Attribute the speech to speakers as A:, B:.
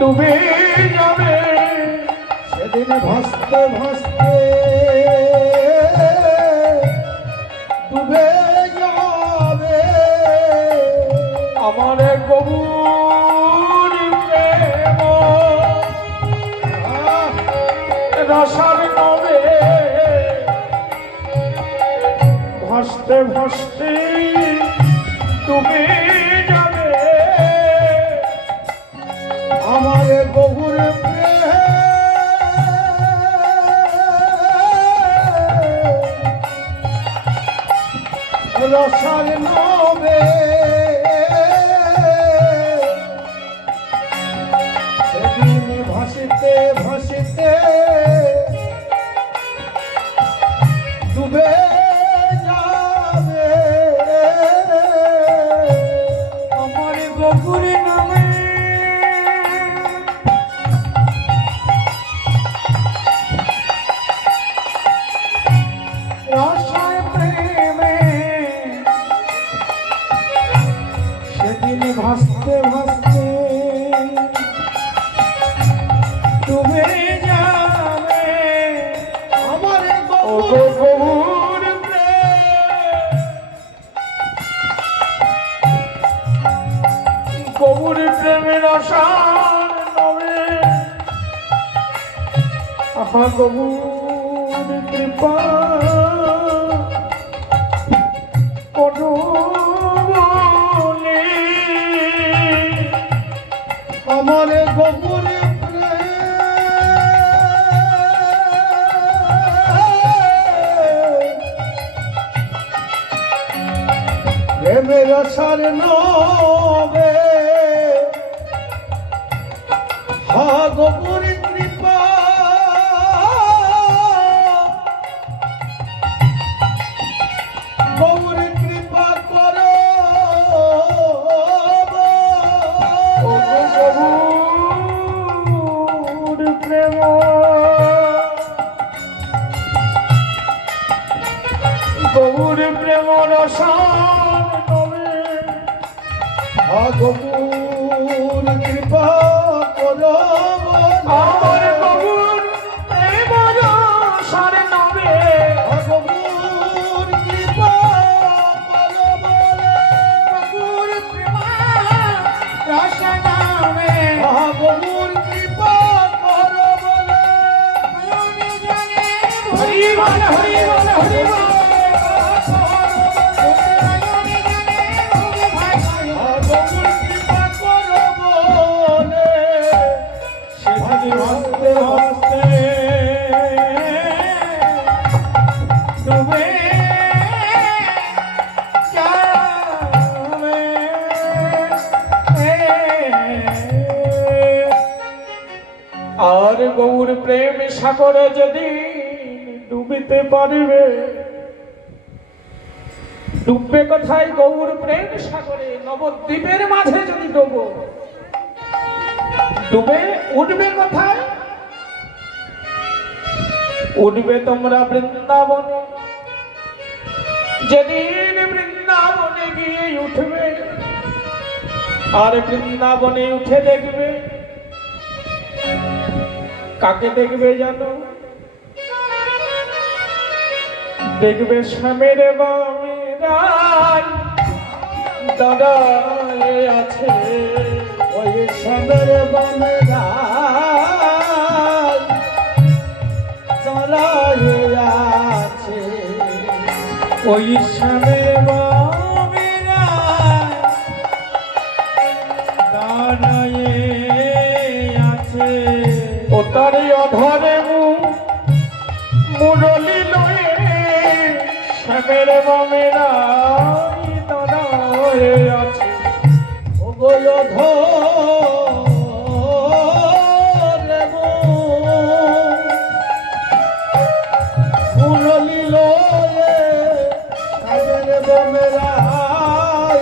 A: ডুবে যাবে।
B: সেদিন ভাসতে ভাসতে ডুবে যাবে।
A: আমার
B: আহ,
A: রসার নবে ভাসতে ভাসতে ডুবে যাবে।
B: আমার গহুর রসাল নবে সেদিন ভাসিতে ভাসিতে সেদিন ভাসতে ভাসতে
A: ডুবে যাবে
B: আমার
A: ও
B: গহুর
A: গো গবুর প্রেম। গবুর প্রেমের আশার নবে। আহা গবুর কৃপা।
B: প্রেমের সার নবে হা গপুর গৌর
A: প্রেম রসার নবে
B: ভগবুর কৃপা করো
A: আমার গবুর প্রেম রসার নবে
B: ভগবুর কৃপা করো
A: প্রেম রসার নবে
B: ভগবুর কৃপা করো বলে
A: হরি বল হরি বল হরি বল। প্রেম সাগরে যদি ডুবিতে পারবে, ডুববে কোথায় গৌর প্রেম সাগরে? নবদ্বীপের মাঝে যদি ডুবো, ডুবে উঠবে কোথায়? উঠবে তোমরা বৃন্দাবনে। যেদিন বৃন্দাবনে গিয়ে উঠবে, আর বৃন্দাবনে উঠে দেখবে কাকে দেখবে জানো? দেখবে স্বামীর বামেরাই। দাঁড়ায় আছে
B: ওই সবের বনে দাঁড়ায় আছে
A: ওই স্বামীর বামেরাই। দাঁড়ায় আছে ও তারি অধরে মুরলি লয়ে শ্যামের বামেরাই দাঁড়ায় আছে।
B: ওগোয় ধরে মুরলি লয়ে সাগর বমেরাই